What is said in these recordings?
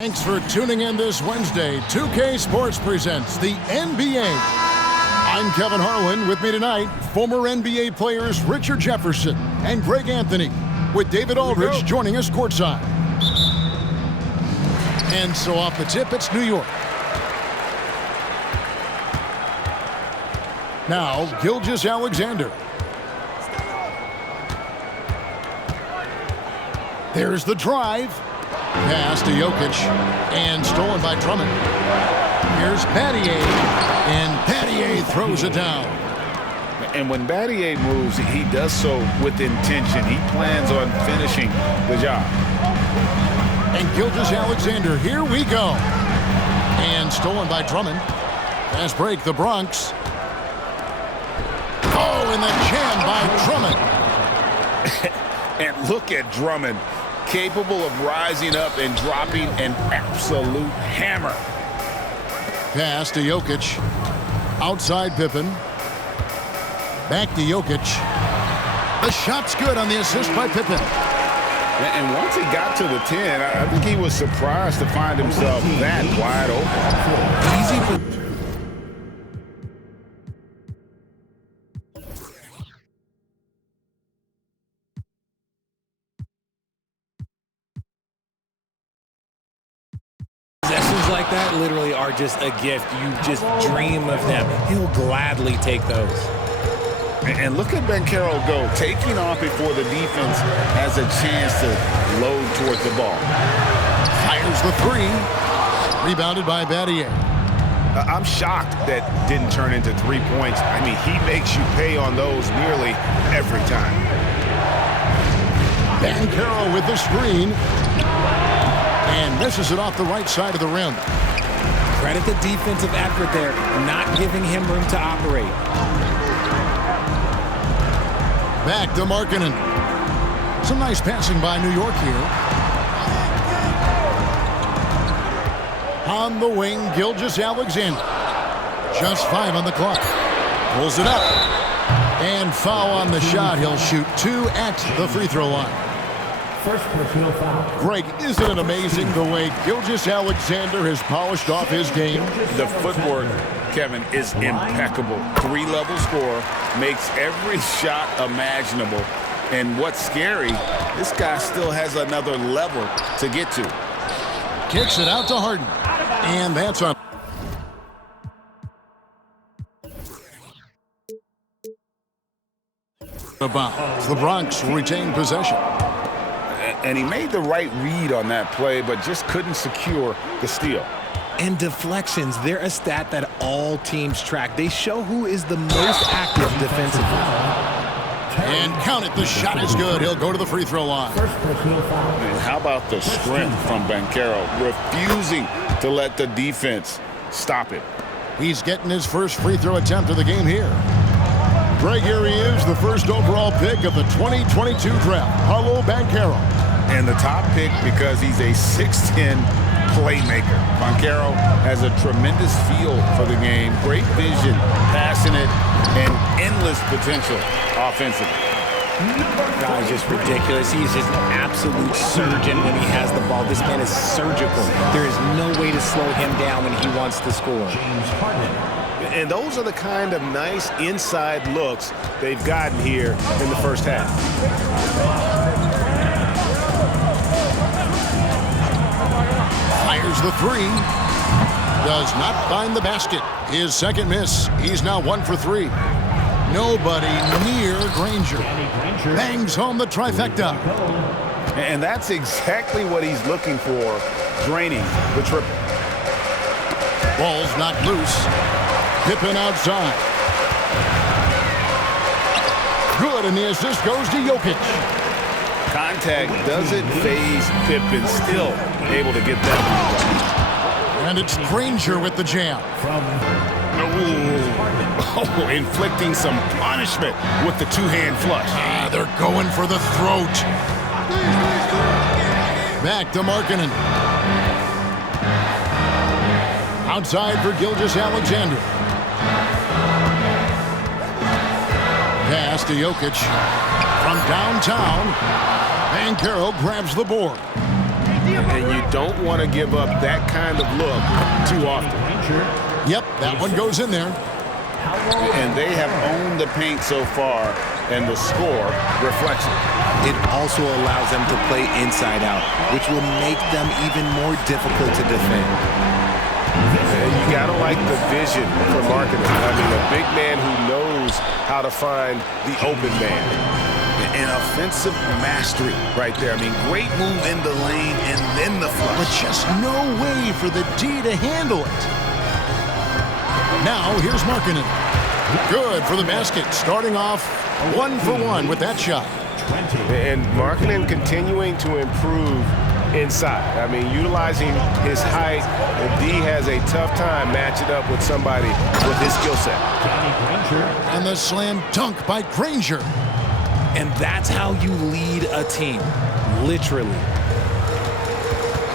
Thanks for tuning in this Wednesday. 2K Sports presents the NBA. I'm Kevin Harlan. With me tonight, former NBA players Richard Jefferson and Greg Anthony, with David Aldridge joining us courtside. And so off the tip, it's New York. Now, Gilgeous-Alexander. There's the drive. Pass to Jokic, and stolen by Drummond. Here's Battier, and Battier throws it down. And when Battier moves, he does so with intention. He plans on finishing the job. And Gilgeous-Alexander, here we go. And stolen by Drummond. Fast break, the Bronx. Oh, and the jam by Drummond. And look at Drummond, capable of rising up and dropping an absolute hammer. Pass to Jokic. Outside Pippen. Back to Jokic. The shot's good on the assist by Pippen. And once he got to the 10, I think he was surprised to find himself that wide open. Easy for... Possessions like that literally are just a gift. You just dream of them. He'll gladly take those. And look at Banchero go, taking off before the defense has a chance to load towards the ball. Fires the three. Rebounded by Battier. I'm shocked that didn't turn into 3 points. I mean, he makes you pay on those nearly every time. Banchero with the screen. And misses it off the right side of the rim. Credit the defensive effort there, not giving him room to operate. Back to Markkanen. Some nice passing by New York here. On the wing, Gilgeous-Alexander. Just 5 on the clock. Pulls it up. And foul on the shot. He'll shoot 2 at the free throw line. First personal foul. Greg, isn't it amazing the way Gilgeous-Alexander has polished off his game? The footwork, Kevin, is impeccable. 3-level scorer, makes every shot imaginable. And what's scary, this guy still has another level to get to. Kicks it out to Harden. And that's on. The bounce. The Bronx will retain possession. And he made the right read on that play, but just couldn't secure the steal. And deflections, they're a stat that all teams track. They show who is the most active defensively. And count it, the shot is good. He'll go to the free throw line. First personal foul. And how about the strength from Banchero, refusing to let the defense stop it. He's getting his first free throw attempt of the game here. Greg, here he is, the first overall pick of the 2022 draft, Paolo Banchero. And the top pick because he's a 6'10 playmaker. Banchero has a tremendous feel for the game, great vision, passionate, and endless potential offensively. Guy's just ridiculous. He's just an absolute surgeon when he has the ball. This man is surgical. There is no way to slow him down when he wants to score. James Harden. And those are the kind of nice inside looks they've gotten here in the first half. Fires the three. Does not find the basket. His second miss. He's now 1 for 3. Nobody near Granger. Bangs home the trifecta. And that's exactly what he's looking for, draining the triple. Ball's knocked loose. Pippen outside. Good, and the assist goes to Jokic. Contact doesn't phase Pippen, still able to get that. And it's Granger with the jam. Oh, inflicting some punishment with the two-hand flush. They're going for the throat. Back to Markkanen. Outside for Gilgeous-Alexander. Pass to Jokic. From downtown, Banchero grabs the board. And you don't want to give up that kind of look too often. Yep, that one goes in there. And they have owned the paint so far, and the score reflects it. It also allows them to play inside out, which will make them even more difficult to defend. You gotta like the vision for marketing. I mean, a big man who knows how to find the open man. An offensive mastery right there. I mean, great move in the lane and then the flush. But just no way for the D to handle it. Now, here's Markkanen. Good for the basket, starting off 1 for 1 with that shot. And Markkanen continuing to improve inside. I mean, utilizing his height, and D has a tough time matching up with somebody with his skill set. And the slam dunk by Granger. And that's how you lead a team, literally.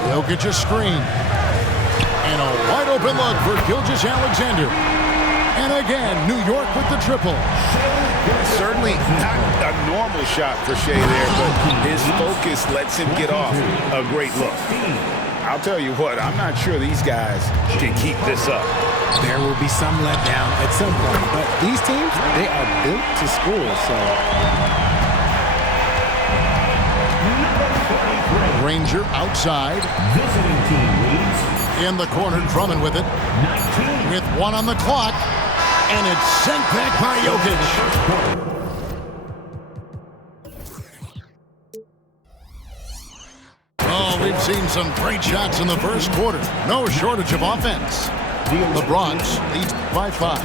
Jokic a screen. And a wide open look for Gilgeous-Alexander. And again, New York with the triple. Certainly not a normal shot for Shea there, but his focus lets him get off a great look. I'll tell you what, I'm not sure these guys can keep this up. There will be some letdown at some point, but these teams, they are built to score, so. Granger outside. Visiting team leads. In the corner, Drummond with it. 19. With 1 on the clock. And it's sent back by Jokic. Oh, we've seen some great shots in the first quarter. No shortage of offense. The Bronx leads by 5.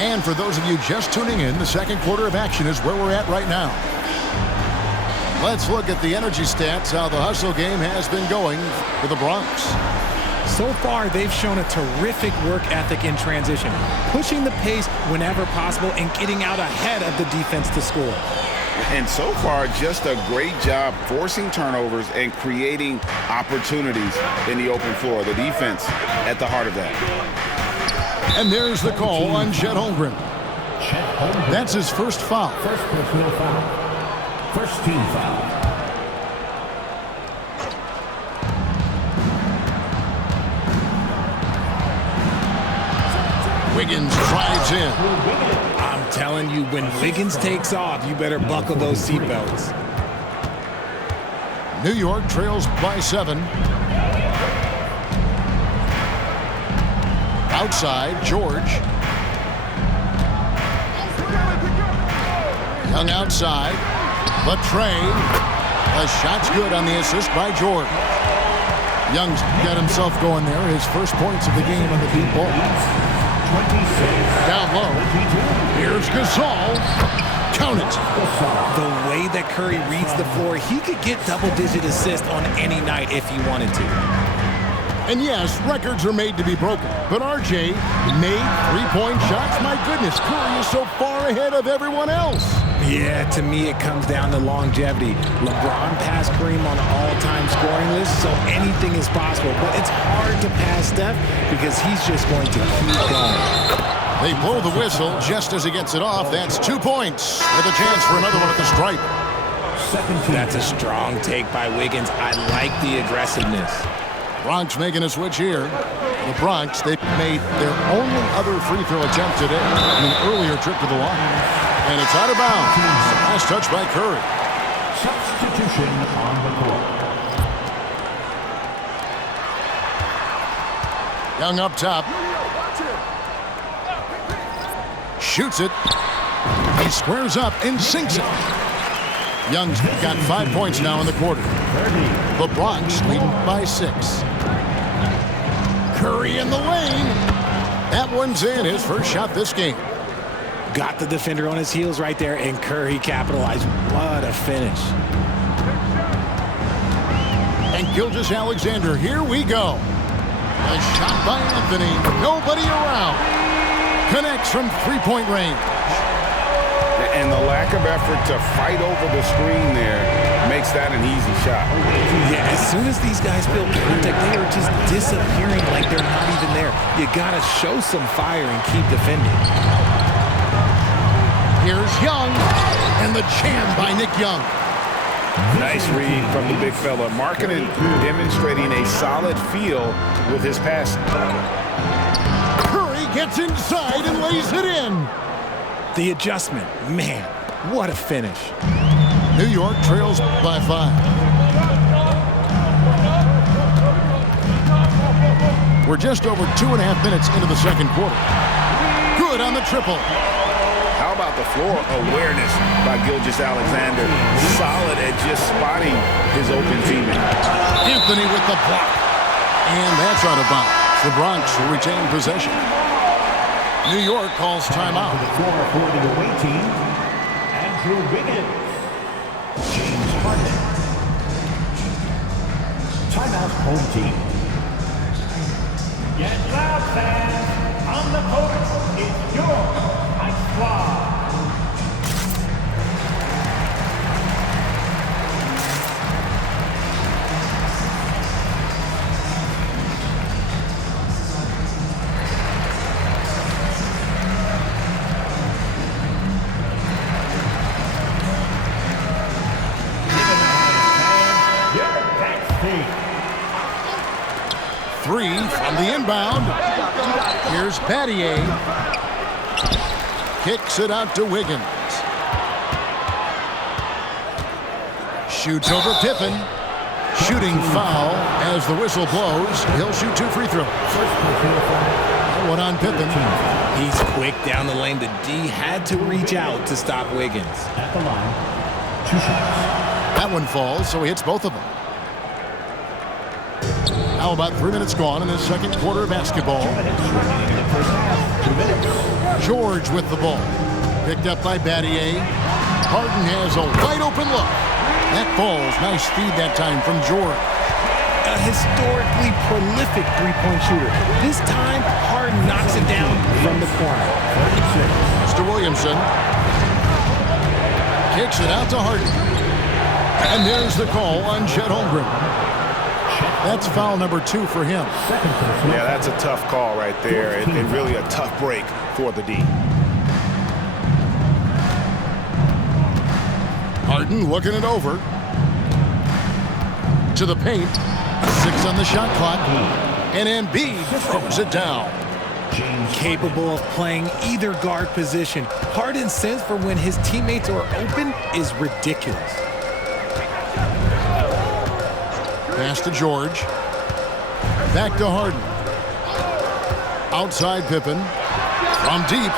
And for those of you just tuning in, the second quarter of action is where we're at right now. Let's look at the energy stats, how the hustle game has been going for the Bronx. So far, they've shown a terrific work ethic in transition, pushing the pace whenever possible and getting out ahead of the defense to score. And so far, just a great job forcing turnovers and creating opportunities in the open floor. The defense at the heart of that. And there's the call on Chet Holmgren. That's his first foul. First personal foul. First team foul. Wiggins drives in. I'm telling you, when Wiggins takes off, you better buckle those seatbelts. New York trails by 7. Outside, George. Young outside. Latrey. The shot's good on the assist by George. Young's got himself going there. His first points of the game on the deep ball. Down low. Here's Gasol. Count it. The way that Curry reads the floor, he could get double-digit assists on any night if he wanted to. And yes, records are made to be broken. But RJ made 3-point shots. My goodness, Curry is so far ahead of everyone else. Yeah, to me it comes down to longevity. LeBron passed Kareem on the all-time scoring list, so anything is possible. But it's hard to pass Steph because he's just going to keep going. They blow the whistle just as he gets it off. That's 2 points with a chance for another one at the stripe. That's a strong take by Wiggins. I like the aggressiveness. Bronx making a switch here. The Bronx, they made their only other free throw attempt today in an earlier trip to the line. And it's out of bounds. Last touch by Curry. Substitution on the court. Young up top. Shoots it. He squares up and sinks it. Young's got 5 points now in the quarter. The Bronx leading by 6. Curry in the lane. That one's in, his first shot this game. Got the defender on his heels right there, and Curry capitalized. What a finish. And Gilgeous-Alexander, here we go. A shot by Anthony, nobody around. Connects from 3-point range. And the lack of effort to fight over the screen there makes that an easy shot. Yeah, as soon as these guys feel contact, they are just disappearing like they're not even there. You gotta show some fire and keep defending. Here's Young, and the jam by Nick Young. Nice read from the big fella. Markkanen demonstrating a solid feel with his pass. Curry gets inside and lays it in. The adjustment, man, what a finish. New York trails by 5. We're just over 2.5 minutes into the second quarter. Good on the triple. How about the floor awareness by Gilgeous-Alexander? Solid at just spotting his open teammate. Anthony with the block. And that's out of bounds. The Bronx will retain possession. New York calls timeout. To the floor for the away team, Andrew Wiggins. James Harden. Timeout, home team. Get loud, fans. On the court, it's your Ice Squad. Three from the inbound. Here's Battier. Kicks it out to Wiggins. Shoots over Pippen. Shooting foul as the whistle blows. He'll shoot 2 free throws. One on Pippen. He's quick down the lane. The D had to reach out to stop Wiggins. At the line, 2 shots. That one falls, so he hits both of them. Now about 3 minutes gone in the second quarter of basketball. 2 minutes remaining in the first half. 2 minutes. George with the ball. Picked up by Battier. Harden has a wide open look. That falls. Nice feed that time from George. A historically prolific three-point shooter. This time, Harden knocks it down from the corner. 36. Mr. Williamson. Kicks it out to Harden. And there's the call on Chet Holmgren. That's foul number 2 for him. Yeah, that's a tough call right there, and really a tough break for the D. Harden looking it over. To the paint. 6 on the shot clock. And Embiid throws it down. Capable of playing either guard position. Harden's sense for when his teammates are open is ridiculous. Pass to George. Back to Harden. Outside Pippen. From deep.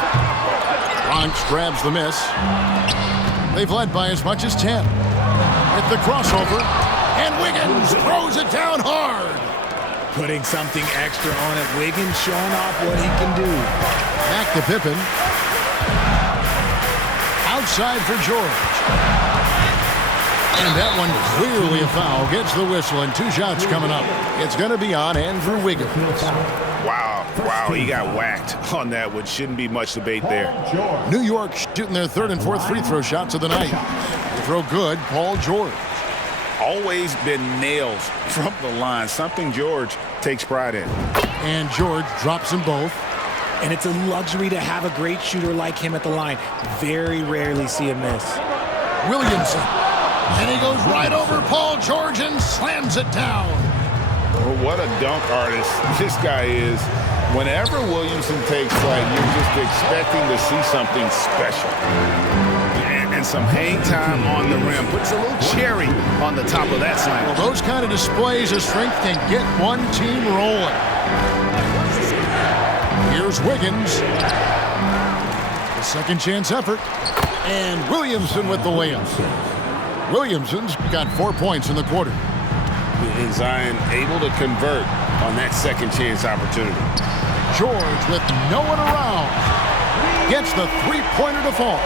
Bronx grabs the miss. They've led by as much as 10. At the crossover. And Wiggins throws it down hard. Putting something extra on it. Wiggins showing off what he can do. Back to Pippen. Outside for George. And that one clearly a foul. Gets the whistle and 2 shots coming up. It's going to be on Andrew Wiggins. Wow, he got whacked on that one. Shouldn't be much debate there. New York shooting their 3rd and 4th free throw shots of the night. They throw good, Paul George. Always been nails from the line. Something George takes pride in. And George drops them both. And it's a luxury to have a great shooter like him at the line. Very rarely see a miss. Williamson. And he goes right over Paul George and slams it down. Well, what a dunk artist this guy is. Whenever Williamson takes flight, you're just expecting to see something special. And some hang time on the rim. Puts a little cherry on the top of that slam. Well, those kind of displays of strength can get one team rolling. Here's Wiggins. The second chance effort. And Williamson with the layup. Williamson's got 4 points in the quarter. And Zion able to convert on that second chance opportunity. George with no one around. Gets the three-pointer to fall.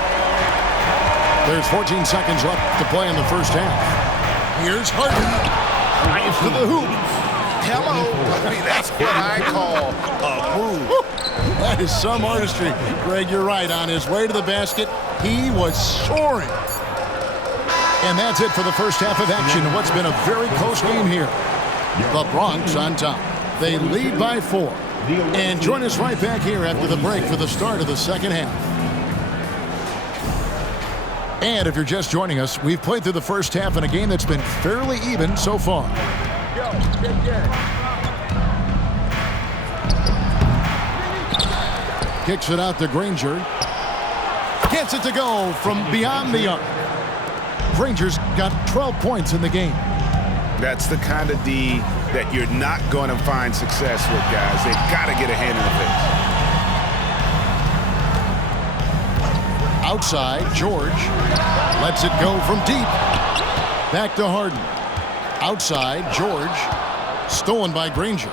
There's 14 seconds left to play in the first half. Here's Harden. Drives to the hoop. Hello. I mean, that's what I call a move. That is some artistry. Greg, you're right. On his way to the basket, he was soaring. And that's it for the first half of action in what's been a very close game here. The Bronx on top. They lead by 4. And join us right back here after the break for the start of the second half. And if you're just joining us, we've played through the first half in a game that's been fairly even so far. Kicks it out to Granger. Gets it to go from beyond the arc. Granger's got 12 points in the game. That's the kind of D that you're not going to find success with, guys. They've got to get a hand in the face. Outside, George lets it go from deep. Back to Harden. Outside, George. Stolen by Granger.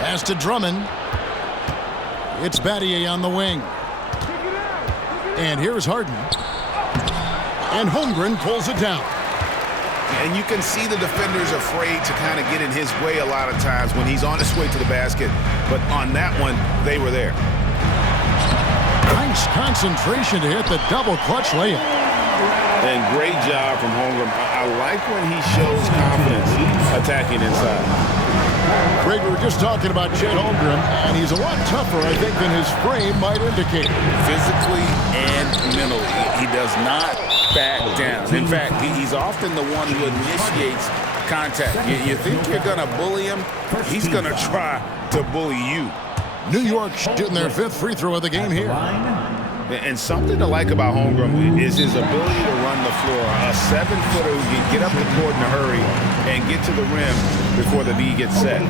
Pass to Drummond. It's Battier on the wing. And here's Harden. And Holmgren pulls it down. And you can see the defenders afraid to kind of get in his way a lot of times when he's on his way to the basket. But on that one, they were there. Nice concentration to hit the double clutch layup. And great job from Holmgren. I like when he shows confidence attacking inside. Greg, we were just talking about Chet Holmgren, and he's a lot tougher, I think, than his frame might indicate. Physically and mentally, he does not back down. In fact, he's often the one who initiates contact. You think you're going to bully him? He's going to try to bully you. New York shooting their 5th free throw of the game here. And something to like about Holmgren is his ability to run the floor. A 7-footer who can get up the court in a hurry and get to the rim before the D gets set.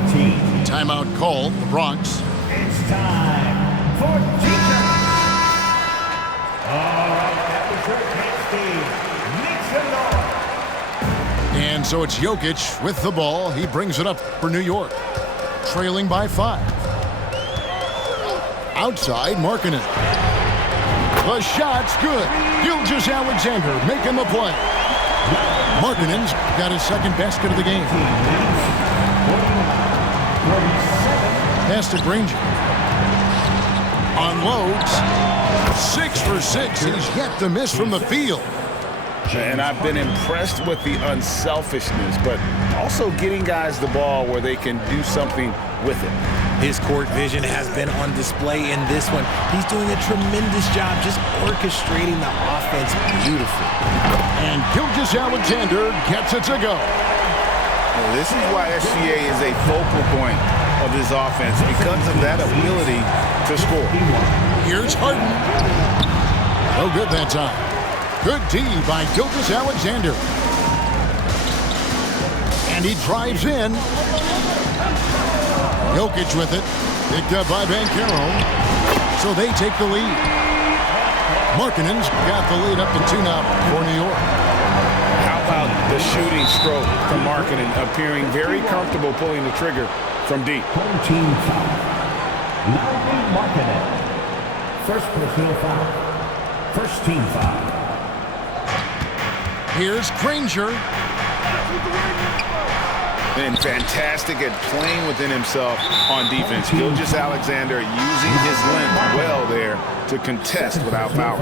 Timeout called, the Bronx. It's time for defense. All right, that was your 10th game. Make some noise. And so it's Jokic with the ball. He brings it up for New York, trailing by 5. Outside, Markkanen. The shot's good. Gilgeous-Alexander making the play. Markkanen's got his 2nd basket of the game. Pass to Granger. Unloads. 6 for 6. He's yet to miss from the field. And I've been impressed with the unselfishness, but also getting guys the ball where they can do something with it. His court vision has been on display in this one. He's doing a tremendous job just orchestrating the offense beautifully. And Gilgeous-Alexander gets it to go. Well, this is why SGA is a focal point of this offense, because of that ability to score. Here's Harden. No good that time. Good D by Gilgeous-Alexander. And he drives in. Jokic with it. Picked up by Banchero. So they take the lead. Markkanen's got the lead up to 2 now for New York. How about the shooting stroke from Markkanen, appearing very comfortable pulling the trigger from deep. Home team foul. Lauri Markkanen. First personal foul. First team foul. Here's Granger. And fantastic at playing within himself on defense. Gilgeous-Alexander using his length well there to contest without foul.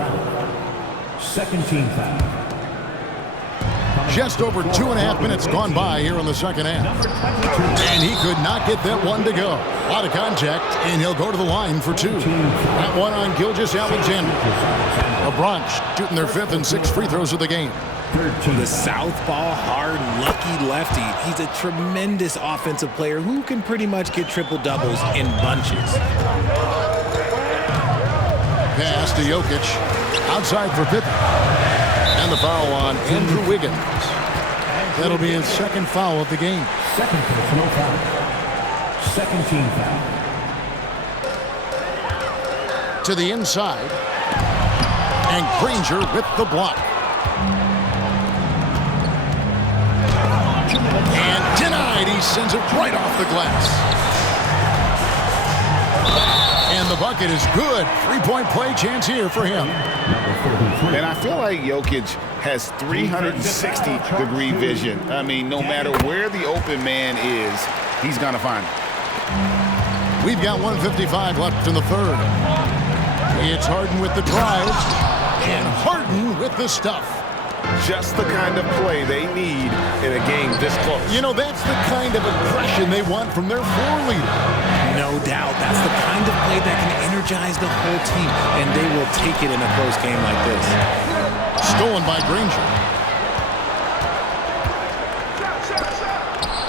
Second team foul. Just over 2.5 minutes gone by here in the 2nd half. And he could not get that one to go. A lot of contact, and he'll go to the line for 2. That one on Gilgeous-Alexander. The Bronx shooting their 5th and 6th free throws of the game. The southpaw, hard, lucky lefty. He's a tremendous offensive player who can pretty much get triple-doubles in bunches. Pass to Jokic. Outside for Pippen. And the foul on Andrew Wiggins. That'll be his 2nd foul of the game. Second personal foul. Second team foul. To the inside. And Granger with the block. And denied. He sends it right off the glass. And the bucket is good. 3-point play chance here for him. And I feel like Jokic has 360-degree vision. I mean, no matter where the open man is, he's going to find it. We've got 1:55 left in the 3rd. It's Harden with the drive. And Harden with the stuff. Just the kind of play they need in a game this close. You know, that's the kind of aggression they want from their floor leader. No doubt. That's the kind of play that can energize the whole team, and they will take it in a close game like this. Stolen by Granger.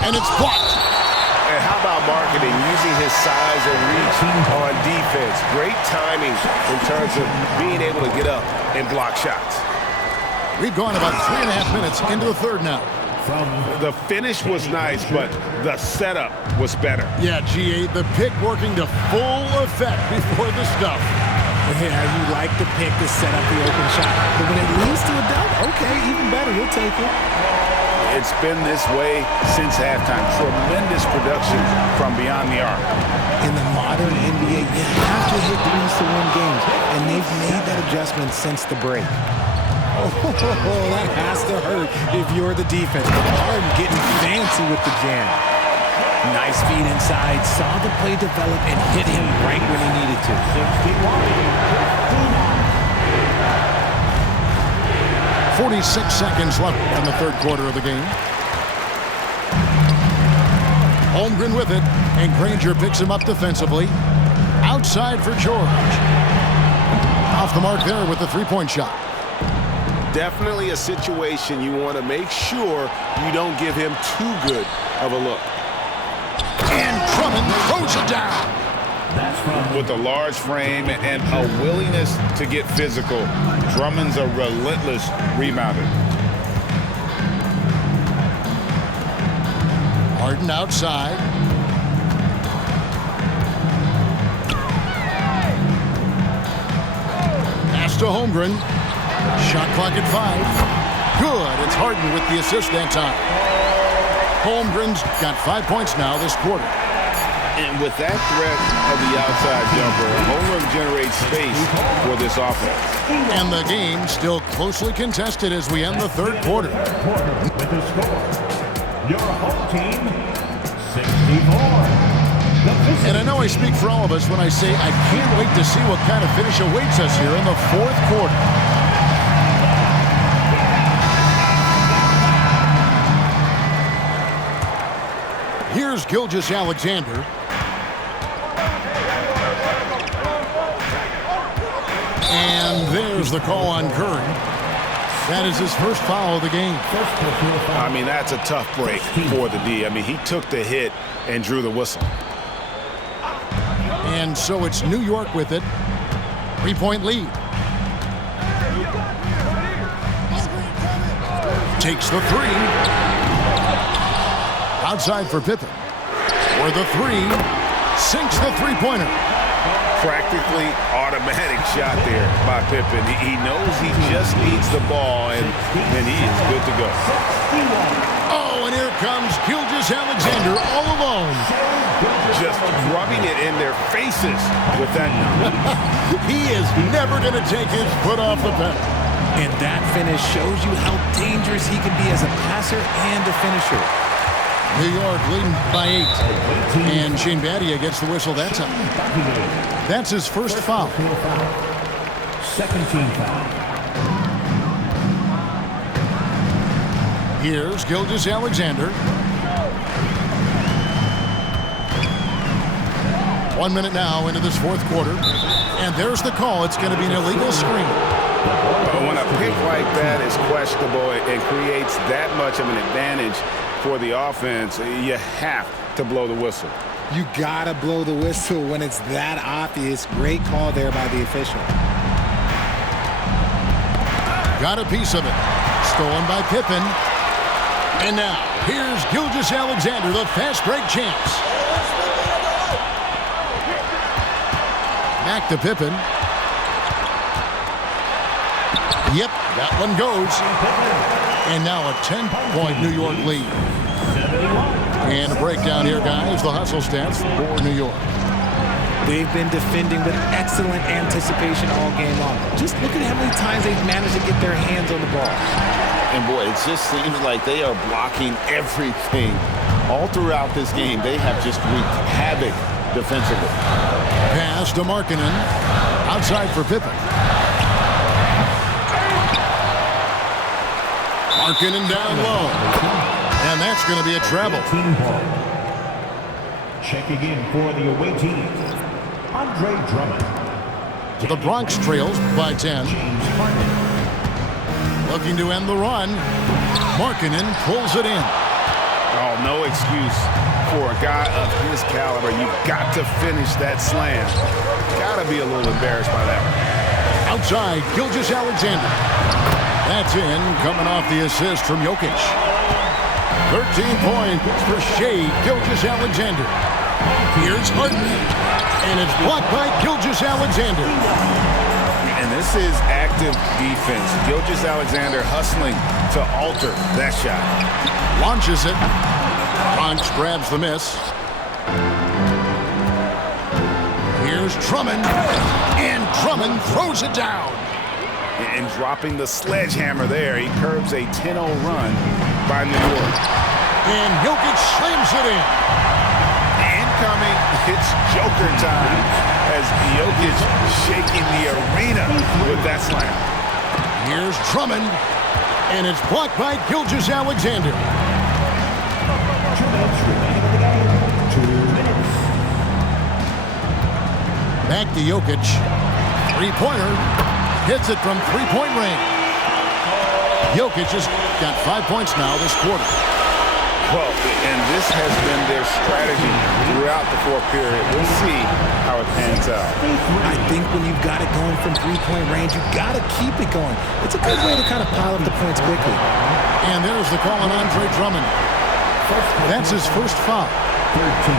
And it's blocked. And how about marketing, using his size and reach on defense? Great timing in terms of being able to get up and block shots. We've gone about 3.5 minutes into the third now. The finish was nice, but the setup was better. Yeah, GA, the pick working to full effect before the stuff. Yeah, you like the pick to set up the open shot. But when it leads to a dunk, okay, even better, you'll take it. It's been this way since halftime. Tremendous production from beyond the arc. In the modern NBA, you have to hit threes to win games, and they've made that adjustment since the break. Oh, that has to hurt if you're the defense. Harden getting fancy with the jam. Nice feed inside, saw the play develop and hit him right when he needed to. 46 seconds left in the third quarter of the game. Holmgren with it, and Granger picks him up defensively. Outside for George. Off the mark there with the three-point shot. Definitely a situation you want to make sure you don't give him too good of a look. And Drummond throws it down. With a large frame and a willingness to get physical, Drummond's a relentless rebounder. Harden outside. Pass to Holmgren. Shot clock at 5. Good. It's Harden with the assist that time. Holmgren's got 5 points now this quarter. And with that threat of the outside jumper, Holmgren generates space for this offense. And the game still closely contested as we end the third quarter. With the score, your home team, 64. And I know I speak for all of us when I say I can't wait to see what kind of finish awaits us here in the fourth quarter. Here's Gilgeous-Alexander. And there's the call on Curry. That is his first foul of the game. I mean, that's a tough break for the D. I mean, he took the hit and drew the whistle. And so it's New York with it. 3-point lead. Takes the three. Outside for Pippen. For the three. Sinks the three-pointer. Practically automatic shot there by Pippen. He knows he just needs the ball, and he is good to go. Oh, and here comes Gilgeous-Alexander all alone. Just rubbing it in their faces with that. He is never going to take his foot off the pedal. And that finish shows you how dangerous he can be as a passer and a finisher. New York leading by 8. And Shane Battier gets the whistle that time. That's his first foul. Second team foul. Here's Gilgeous-Alexander. 1 minute now into this fourth quarter. And there's the call. It's going to be an illegal screen. When a pick like that is questionable and creates that much of an advantage for the offense, you have to blow the whistle. You gotta blow the whistle when it's that obvious. Great call there by the official. Got a piece of it. Stolen by Pippen. And now, here's Gilgeous-Alexander, the fast break champs. Back to Pippen. Yep, that one goes. And now a 10-point New York lead. And a breakdown here, guys. The hustle stats for New York. They've been defending with excellent anticipation all game long. Just look at how many times they've managed to get their hands on the ball. And boy, it just seems like they are blocking everything. All throughout this game, they have just wreaked havoc defensively. Pass to Markkanen. Outside for Pippen. Markkanen down low. And that's going to be a travel. Checking in for the away team, Andre Drummond. The Bronx trails by 10. James Harden. Looking to end the run. Markkanen pulls it in. Oh, no excuse for a guy of his caliber. You've got to finish that slam. Got to be a little embarrassed by that one. Outside, Gilgeous-Alexander. That's in, coming off the assist from Jokic. 13 points for Shai Gilgeous-Alexander. Here's Harden. And it's blocked by Gilgeous-Alexander. And this is active defense. Gilgeous-Alexander hustling to alter that shot. Launches it. Bronx grabs the miss. Here's Drummond. And Drummond throws it down. And dropping the sledgehammer there, he curbs a 10-0 run by New York. And Jokic slams it in. Incoming, it's Joker time as Jokic shaking the arena with that slam. Here's Drummond. And it's blocked by Gilgeous-Alexander. 2 minutes remaining in the game. 2 minutes. Back to Jokic. Three-pointer. Hits it from three-point range. Jokic has got 5 points now this quarter. Well, and this has been their strategy throughout the fourth period. We'll see how it pans out. I think when you've got it going from three-point range, you've got to keep it going. It's a good way to kind of pile up the points quickly. And there's the call on Andre Drummond. That's his first foul. 13.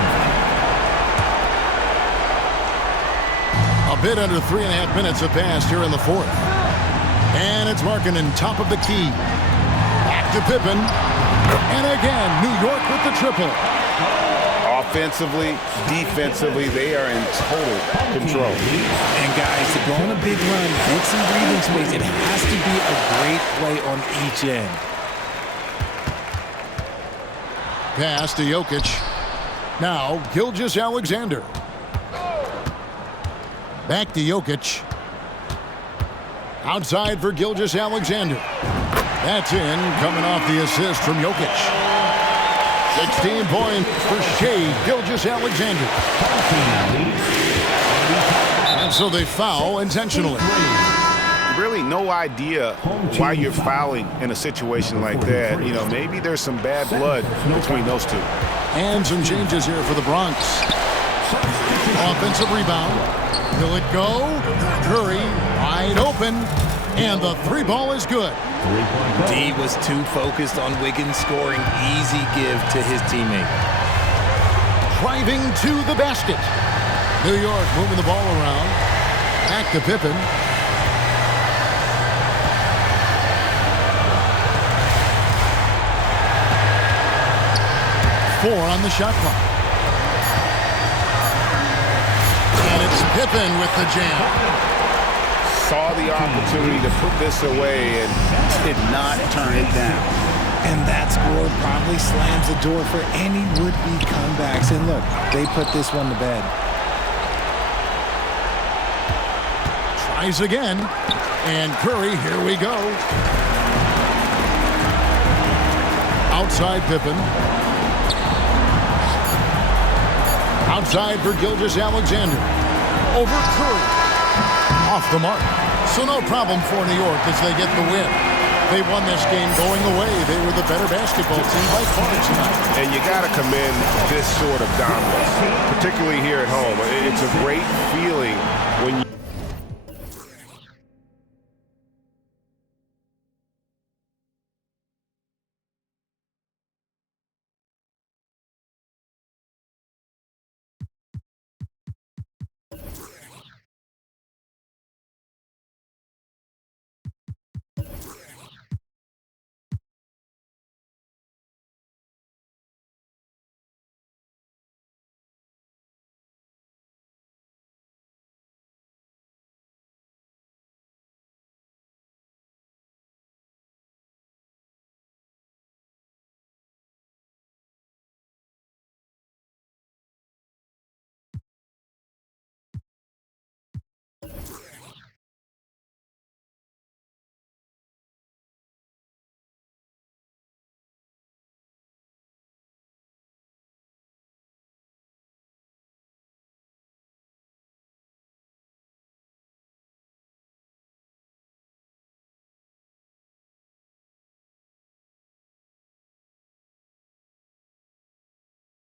A bit under 3.5 minutes have passed here in the fourth. And it's Markkanen, top of the key. Back to Pippen. And again, New York with the triple. Offensively, defensively, they are in total control. And guys, to go on a big run, get some breathing space, it has to be a great play on each end. Pass to Jokic. Now, Gilgeous-Alexander. Back to Jokic. Outside for Gilgeous-Alexander. That's in, coming off the assist from Jokic. 16 points for Shai Gilgeous-Alexander. And so they foul intentionally. Really no idea why you're fouling in a situation like that. You know, maybe there's some bad blood between those two. And some changes here for the Bronx. Offensive rebound. Will it go? Curry wide open. And the three ball is good. D was too focused on Wiggins scoring. Easy give to his teammate. Driving to the basket. New York moving the ball around. Back to Pippen. Four on the shot clock. And it's Pippen with the jam. Saw the opportunity to put this away and did not turn it down. And that score probably slams the door for any would-be comebacks. And look, they put this one to bed. Tries again. And Curry, here we go. Outside Pippen. Outside for Gilgeous-Alexander. Over Curry. Off the mark. So no problem for New York as they get the win. They won this game going away. They were the better basketball team by far tonight. And you got to commend this sort of dominance, particularly here at home. It's a great feeling when you